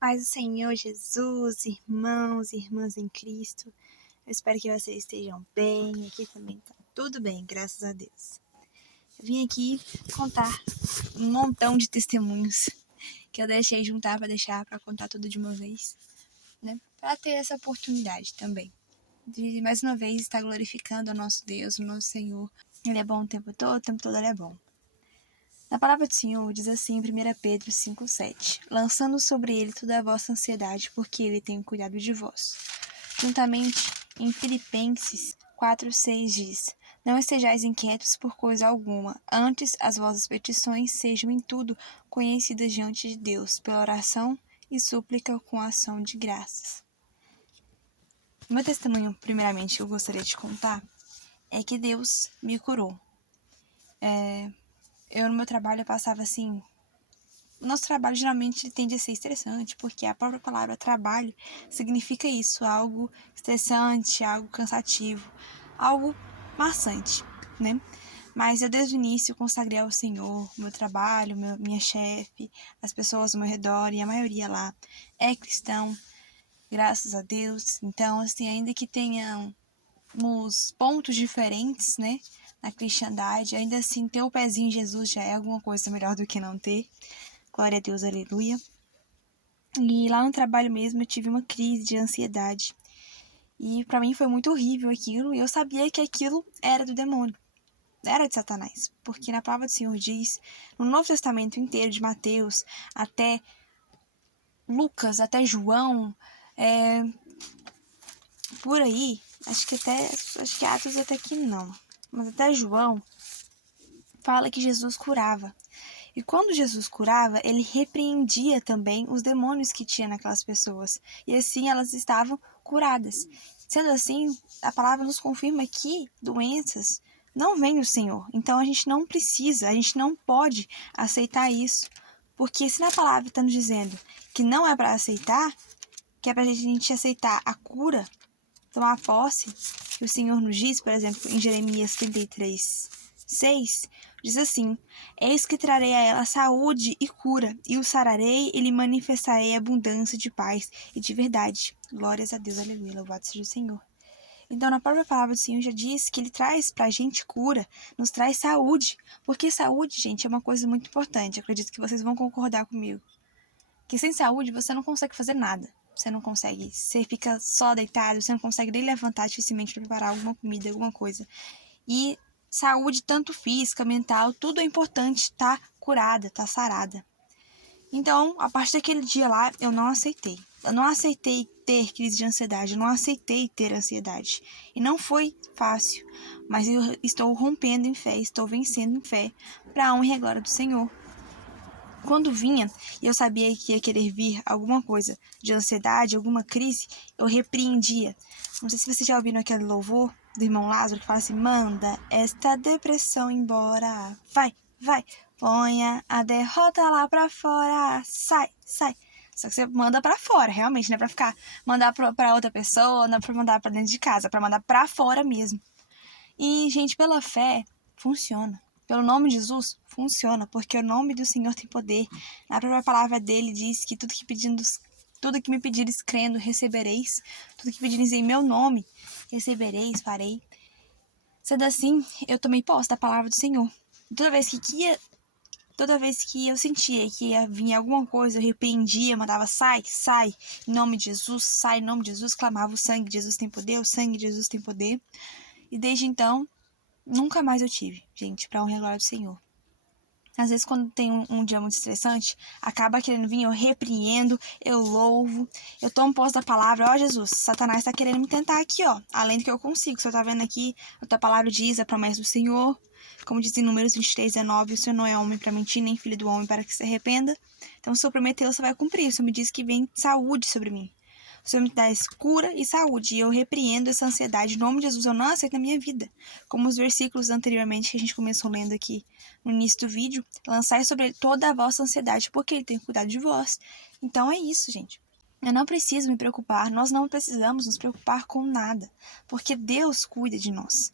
Paz do Senhor Jesus, irmãos e irmãs em Cristo. Eu espero que vocês estejam bem. Aqui também tá tudo bem, graças a Deus. Eu vim aqui contar um montão de testemunhos que eu deixei juntar para contar tudo de uma vez, né? Para ter essa oportunidade também de mais uma vez estar glorificando o nosso Deus, o nosso Senhor. Ele é bom o tempo todo ele é bom. Na palavra do Senhor diz assim em 1 Pedro 5,7: lançando sobre ele toda a vossa ansiedade, porque ele tem cuidado de vós. Juntamente, em Filipenses 4,6 diz: não estejais inquietos por coisa alguma, antes as vossas petições sejam em tudo conhecidas diante de Deus, pela oração e súplica com ação de graças. O meu testemunho, primeiramente, que eu gostaria de contar é que Deus me curou. Eu, no meu trabalho, eu passava assim. O nosso trabalho geralmente tende a ser estressante, porque a própria palavra trabalho significa isso, algo estressante, algo cansativo, algo maçante, né? Mas eu desde o início consagrei ao Senhor o meu trabalho, minha chefe, as pessoas ao meu redor, e a maioria lá é cristão, graças a Deus. Então, assim, ainda que tenhamos pontos diferentes, né, na cristandade, ainda assim ter o pezinho em Jesus já é alguma coisa melhor do que não ter. Glória a Deus, aleluia. E lá no trabalho mesmo eu tive uma crise de ansiedade. E pra mim foi muito horrível aquilo. E eu sabia que aquilo era do demônio. Era de Satanás. Porque na palavra do Senhor diz, no Novo Testamento inteiro, de Mateus até Lucas, até João, por aí, acho que Atos até que não. Mas até João fala que Jesus curava. E quando Jesus curava, ele repreendia também os demônios que tinha naquelas pessoas. E assim elas estavam curadas. Sendo assim, a palavra nos confirma que doenças não vêm do Senhor. Então a gente não precisa, a gente não pode aceitar isso. Porque se na palavra está nos dizendo que não é para aceitar, que é para a gente aceitar a cura, tomar posse, que o Senhor nos diz, por exemplo, em Jeremias 33:6, diz assim: eis que trarei a ela saúde e cura, e o sararei e lhe manifestarei abundância de paz e de verdade. Glórias a Deus, aleluia, louvado seja o Senhor. Então, na própria palavra do Senhor já diz que ele traz pra gente cura, nos traz saúde, porque saúde, gente, é uma coisa muito importante. Eu acredito que vocês vão concordar comigo. Que sem saúde você não consegue fazer nada. Você não consegue, você fica só deitado, você não consegue nem levantar dificilmente para preparar alguma comida, alguma coisa. E saúde, tanto física, mental, tudo é importante, tá curada, tá sarada. Então, a partir daquele dia lá, eu não aceitei. Eu não aceitei ter crise de ansiedade, eu não aceitei ter ansiedade. E não foi fácil, mas eu estou rompendo em fé, estou vencendo em fé, para a honra e glória do Senhor. Quando vinha e eu sabia que ia querer vir alguma coisa de ansiedade, alguma crise, eu repreendia. Não sei se vocês já ouviram aquele louvor do irmão Lázaro que fala assim: manda esta depressão embora, vai, vai, ponha a derrota lá pra fora, sai, sai. Só que você manda pra fora, realmente, não é pra ficar, mandar pra outra pessoa, não é pra mandar pra dentro de casa, é pra mandar pra fora mesmo. E, gente, pela fé, funciona. Pelo nome de Jesus, funciona, porque o nome do Senhor tem poder. A própria palavra dele diz que tudo que me pedires crendo, recebereis. Tudo que pedires em meu nome, recebereis, farei. Sendo assim, eu tomei posse da palavra do Senhor. Toda vez que eu sentia que ia vir alguma coisa, eu repreendia, mandava sai, sai, em nome de Jesus, sai, em nome de Jesus, clamava: o sangue de Jesus tem poder, o sangue de Jesus tem poder. E desde então, nunca mais eu tive, gente, pra honra e glória do Senhor. Às vezes, quando tem um dia muito estressante, acaba querendo vir, eu repreendo, eu louvo, eu tomo posse da palavra. Ó, Jesus, Satanás tá querendo me tentar aqui, ó. Além do que eu consigo. Você tá vendo aqui, a tua palavra diz, a promessa do Senhor. Como diz em Números 23:19, o Senhor não é homem para mentir, nem filho do homem para que se arrependa. Então, se eu prometer, você vai cumprir. O Senhor me diz que vem saúde sobre mim. O Senhor me dá cura e saúde. E eu repreendo essa ansiedade. Em nome de Jesus, eu não aceito na minha vida. Como os versículos anteriormente que a gente começou lendo aqui no início do vídeo. Lançai sobre ele toda a vossa ansiedade, porque ele tem cuidado de vós. Então é isso, gente. Eu não preciso me preocupar. Nós não precisamos nos preocupar com nada. Porque Deus cuida de nós.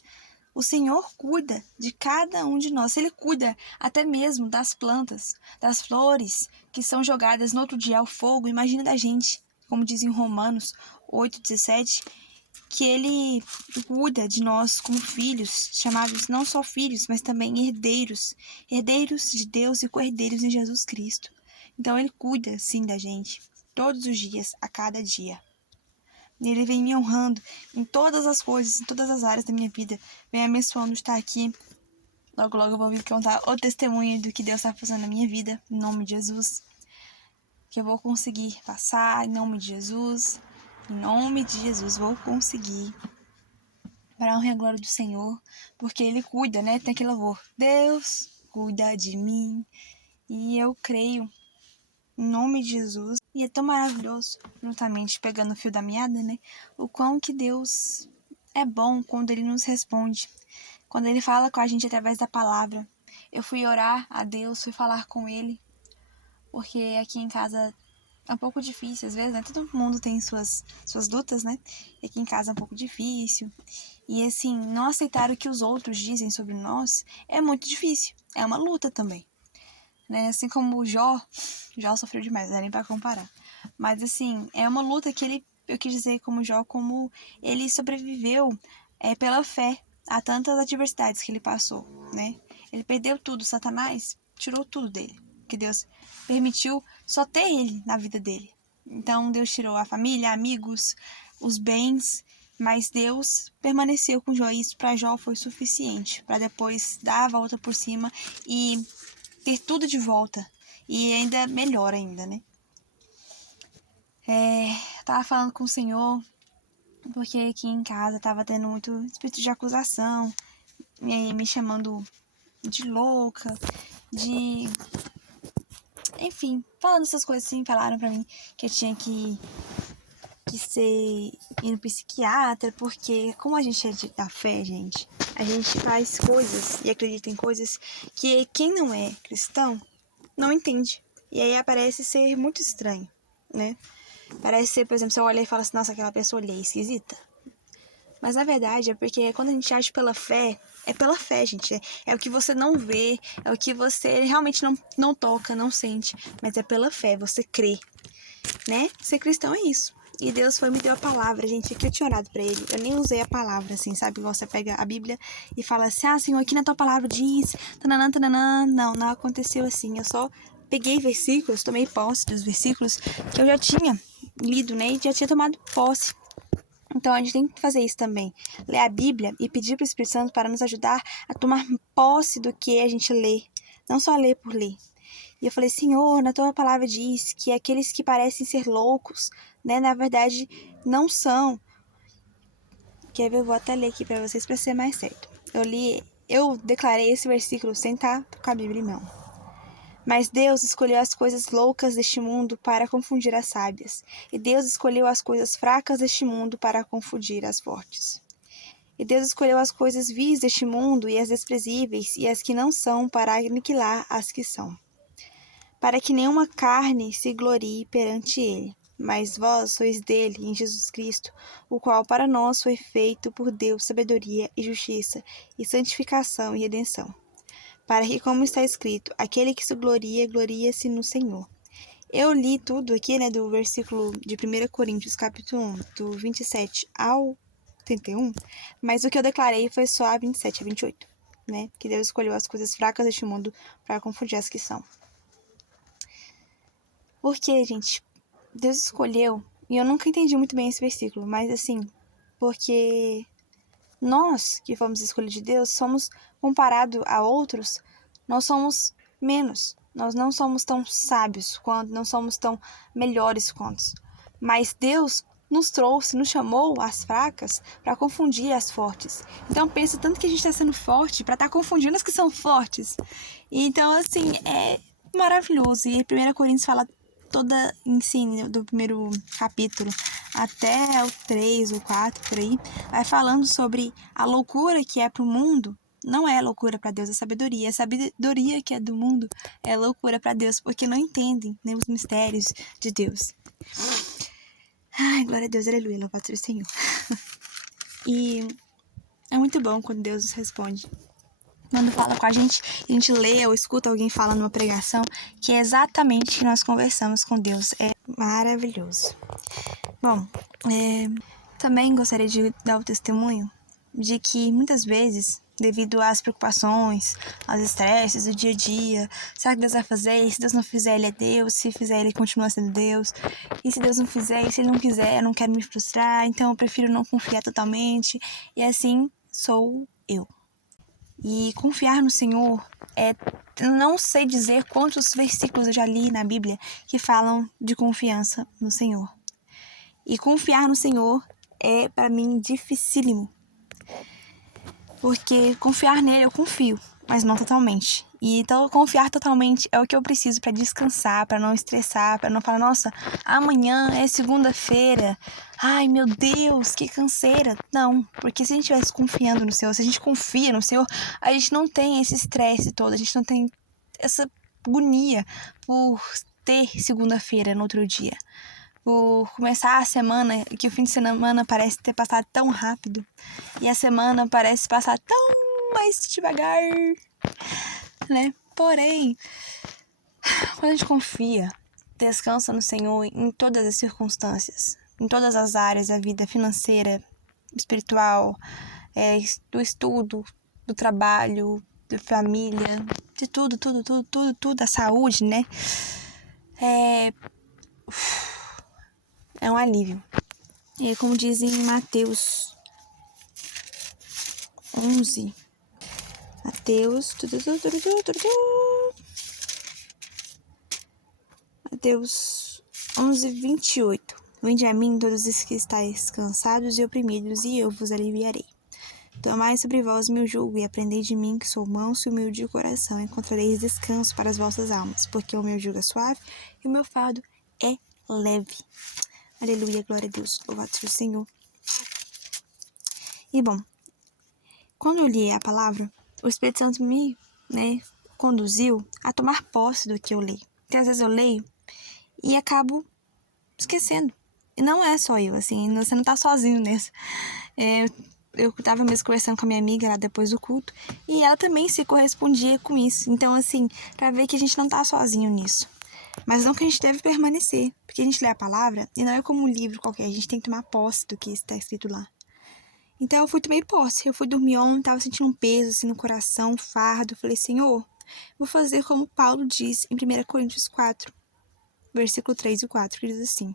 O Senhor cuida de cada um de nós. Ele cuida até mesmo das plantas, das flores que são jogadas no outro dia ao fogo. Imagina da gente, como diz em Romanos 8:17, que Ele cuida de nós como filhos, chamados não só filhos, mas também herdeiros. Herdeiros de Deus e co-herdeiros em Jesus Cristo. Então Ele cuida, sim, da gente, todos os dias, a cada dia. Ele vem me honrando em todas as coisas, em todas as áreas da minha vida. Vem abençoando estar aqui. Logo, logo eu vou vir contar o testemunho do que Deus está fazendo na minha vida, em nome de Jesus. Que eu vou conseguir passar, em nome de Jesus. Em nome de Jesus, vou conseguir. Para a honra e a glória do Senhor. Porque Ele cuida, né? Tem aquele louvor. Deus cuida de mim. E eu creio, em nome de Jesus. E é tão maravilhoso, juntamente pegando o fio da meada, né? O quão que Deus é bom quando Ele nos responde. Quando Ele fala com a gente através da palavra. Eu fui orar a Deus, fui falar com Ele. Porque aqui em casa é um pouco difícil, às vezes, né? Todo mundo tem suas lutas, né? E aqui em casa é um pouco difícil. E assim, não aceitar o que os outros dizem sobre nós é muito difícil. É uma luta também. Né? Assim como o Jó sofreu demais, não é nem pra comparar. Mas assim, é uma luta que eu quis dizer como Jó, como ele sobreviveu pela fé a tantas adversidades que ele passou, né? Ele perdeu tudo, Satanás tirou tudo dele, que Deus permitiu só ter ele na vida dele. Então Deus tirou a família, amigos, os bens, mas Deus permaneceu com Jó e isso para Jó foi suficiente, para depois dar a volta por cima e ter tudo de volta. E ainda melhor ainda, né? Tava falando com o Senhor, porque aqui em casa tava tendo muito espírito de acusação, me chamando de louca, enfim, falando essas coisas assim, falaram pra mim que eu tinha que ir no psiquiatra, porque como a gente é da fé, gente, a gente faz coisas e acredita em coisas que quem não é cristão não entende. E aí parece ser muito estranho, né? Parece ser, por exemplo, você olha e fala assim, nossa, aquela pessoa ali é esquisita. Mas na verdade é porque quando a gente age pela fé, é pela fé, gente. É o que você não vê, é o que você realmente não toca, não sente. Mas é pela fé, você crê, né? Ser cristão é isso. E Deus me deu a palavra, gente, que eu tinha orado pra Ele. Eu nem usei a palavra, assim, sabe? Igual você pega a Bíblia e fala assim, Senhor, aqui na tua palavra diz, tananã, tananã. Não aconteceu assim. Eu só peguei versículos, tomei posse dos versículos que eu já tinha lido, né? E já tinha tomado posse. Então a gente tem que fazer isso também. Ler a Bíblia e pedir para o Espírito Santo para nos ajudar a tomar posse do que a gente lê. Não só ler por ler. E eu falei, Senhor, na tua palavra diz que aqueles que parecem ser loucos, né, na verdade não são. Quer ver? Eu vou até ler aqui para vocês para ser mais certo. Eu declarei esse versículo sem estar com a Bíblia em mão. Mas Deus escolheu as coisas loucas deste mundo para confundir as sábias. E Deus escolheu as coisas fracas deste mundo para confundir as fortes. E Deus escolheu as coisas vis deste mundo e as desprezíveis e as que não são para aniquilar as que são. Para que nenhuma carne se glorie perante ele. Mas vós sois dele, em Jesus Cristo, o qual para nós foi feito por Deus sabedoria e justiça, e santificação e redenção. Para que, como está escrito, aquele que se gloria, gloria-se no Senhor. Eu li tudo aqui, né, do versículo de 1 Coríntios, capítulo 1, do 27 ao 31, mas o que eu declarei foi só a 27 a 28, né, que Deus escolheu as coisas fracas deste mundo para confundir as que são. Porque, gente, Deus escolheu, e eu nunca entendi muito bem esse versículo, mas assim, porque nós que fomos escolhidos de Deus, somos, comparado a outros, nós somos menos. Nós não somos tão sábios quanto, não somos tão melhores quanto. Mas Deus nos trouxe, nos chamou as fracas para confundir as fortes. Então pensa tanto que a gente está sendo forte para estar confundindo as que são fortes. E, então, assim, é maravilhoso. E 1 Coríntios fala toda em si, do primeiro capítulo até o 3 ou 4, por aí, vai falando sobre a loucura que é para o mundo. Não é loucura para Deus, é sabedoria. A sabedoria que é do mundo é loucura para Deus, porque não entendem, né, os mistérios de Deus. Ai, glória a Deus, aleluia, louvado seja o Senhor. E É muito bom quando Deus nos responde. Quando fala com a gente lê ou escuta alguém falando numa pregação, que é exatamente que nós conversamos com Deus. É maravilhoso. Bom, também gostaria de dar o testemunho de que muitas vezes, devido às preocupações, aos estresses do dia a dia, será que Deus vai fazer? E se Deus não fizer, Ele é Deus. Se fizer, Ele continua sendo Deus. E se Deus não fizer, e se Ele não quiser, eu não quero me frustrar, então eu prefiro não confiar totalmente. E assim sou eu. E confiar no Senhor não sei dizer quantos versículos eu já li na Bíblia que falam de confiança no Senhor. E confiar no Senhor é, para mim, dificílimo. Porque confiar nele eu confio, mas não totalmente. E então confiar totalmente é o que eu preciso para descansar, para não estressar, para não falar, nossa, amanhã é segunda-feira. Ai, meu Deus, que canseira. Não, porque se a gente estivesse confiando no Senhor, se a gente confia no Senhor, a gente não tem esse estresse todo, a gente não tem essa agonia por ter segunda-feira no outro dia. Por começar a semana, que o fim de semana parece ter passado tão rápido. E a semana parece passar tão mais devagar, né? Porém, quando a gente confia, descansa no Senhor em todas as circunstâncias, em todas as áreas da vida financeira, espiritual, do estudo, do trabalho, da família, de tudo, a saúde, né? É um alívio. E é como dizem em Mateus 11. Mateus 11, 28. Vinde a mim todos os que estáis cansados e oprimidos, e eu vos aliviarei. Tomai sobre vós meu jugo e aprendei de mim, que sou manso e humilde de coração, e encontrareis descanso para as vossas almas, porque o meu jugo é suave e o meu fardo é leve. Aleluia, glória a Deus, louvado seja o Senhor. E bom, quando eu li a palavra, o Espírito Santo me conduziu a tomar posse do que eu leio. Porque às vezes eu leio e acabo esquecendo. E não é só eu, assim, você não tá sozinho nessa. Eu tava mesmo conversando com a minha amiga lá depois do culto, e ela também se correspondia com isso. Então, assim, pra ver que a gente não tá sozinho nisso. Mas não que a gente deve permanecer, porque a gente lê a palavra e não é como um livro qualquer, a gente tem que tomar posse do que está escrito lá. Então eu tomei posse, eu fui dormir ontem, tava sentindo um peso assim no coração, um fardo. Eu falei, Senhor, vou fazer como Paulo diz em 1 Coríntios 4, versículo 3 e 4, que diz assim: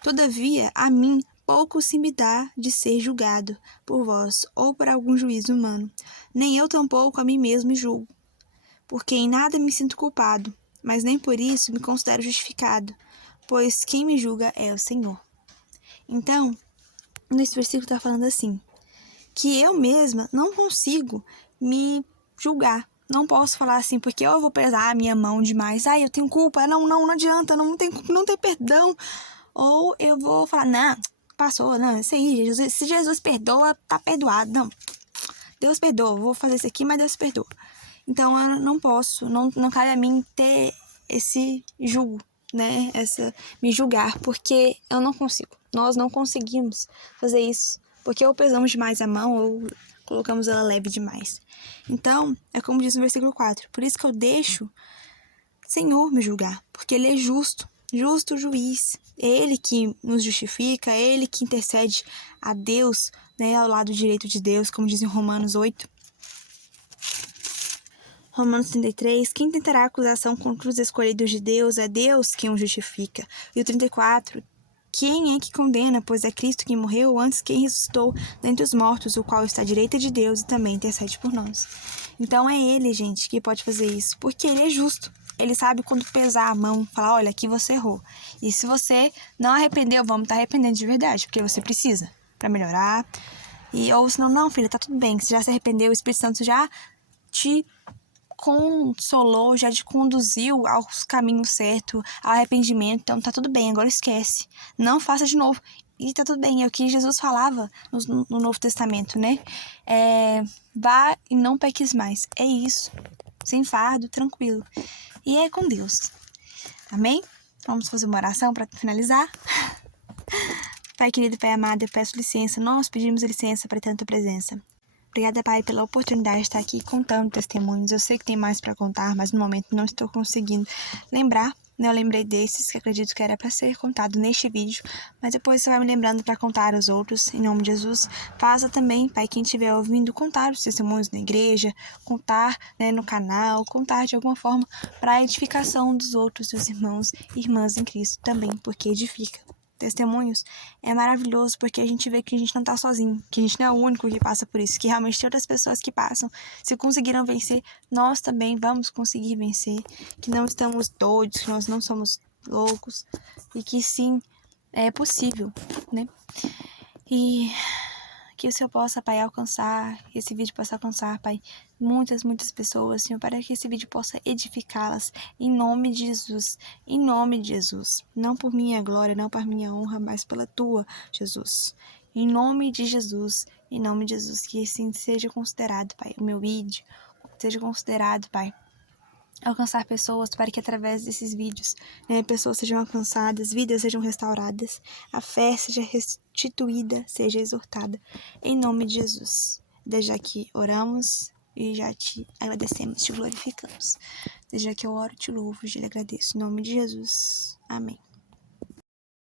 Todavia, a mim pouco se me dá de ser julgado por vós ou por algum juízo humano, nem eu tampouco a mim mesmo me julgo, porque em nada me sinto culpado, mas nem por isso me considero justificado, pois quem me julga é o Senhor. Então, nesse versículo está falando assim, que eu mesma não consigo me julgar. Não posso falar assim, porque eu vou pesar a minha mão demais. Ai, eu tenho culpa. Não adianta, não tem perdão. Ou eu vou falar, não, passou, não, isso aí, Jesus, se Jesus perdoa, tá perdoado. Não, Deus perdoa, vou fazer isso aqui, mas Deus perdoa. Então eu não posso, não cabe a mim ter esse julgo, né? Me julgar, porque eu não consigo. Nós não conseguimos fazer isso, porque ou pesamos demais a mão ou colocamos ela leve demais. Então, é como diz no versículo 4, por isso que eu deixo o Senhor me julgar, porque Ele é justo juiz. É Ele que nos justifica, é Ele que intercede a Deus, né, ao lado direito de Deus, como diz em Romanos 8. Romanos 33, quem tentará acusação contra os escolhidos de Deus é Deus quem o justifica. E o 34, quem é que condena, pois é Cristo quem morreu, antes quem ressuscitou dentre os mortos, o qual está à direita de Deus e também intercede por nós. Então é Ele, gente, que pode fazer isso, porque Ele é justo. Ele sabe quando pesar a mão, falar, olha, aqui você errou. E se você não arrependeu, vamos estar arrependendo de verdade, porque você precisa, para melhorar. Ou senão, não, filha, tá tudo bem, você já se arrependeu, o Espírito Santo já te consolou, já te conduziu aos caminhos certos, ao arrependimento, então tá tudo bem, agora esquece. Não faça de novo. E tá tudo bem, é o que Jesus falava no Novo Testamento, né? Vá e não peques mais. É isso. Sem fardo, tranquilo. E é com Deus. Amém? Vamos fazer uma oração para finalizar? Pai querido, Pai amado, eu peço licença, nós pedimos licença para ter a tua presença. Obrigada, Pai, pela oportunidade de estar aqui contando testemunhos. Eu sei que tem mais para contar, mas no momento não estou conseguindo lembrar. Eu lembrei desses que acredito que era para ser contado neste vídeo, mas depois você vai me lembrando para contar os outros, em nome de Jesus. Faça também, Pai, quem estiver ouvindo, contar os testemunhos na igreja, contar, né, no canal, contar de alguma forma para a edificação dos outros, dos irmãos e irmãs em Cristo também, porque edifica. Testemunhos é maravilhoso porque a gente vê que a gente não tá sozinho, que a gente não é o único que passa por isso, que realmente tem outras pessoas que passam. Se conseguiram vencer, nós também vamos conseguir vencer, que não estamos doidos, que nós não somos loucos e que sim, é possível, né? E que o Senhor possa, Pai, alcançar, que esse vídeo possa alcançar, Pai, muitas pessoas, Senhor, para que esse vídeo possa edificá-las, em nome de Jesus, em nome de Jesus, não por minha glória, não por minha honra, mas pela Tua, Jesus, em nome de Jesus, que assim seja considerado, Pai, o meu vídeo, seja considerado, Pai, alcançar pessoas para que através desses vídeos, né, pessoas sejam alcançadas, vidas sejam restauradas, a fé seja restituída, seja exortada, em nome de Jesus. Desde aqui oramos e já te agradecemos, te glorificamos. Desde aqui eu oro, te louvo, te agradeço, em nome de Jesus. Amém.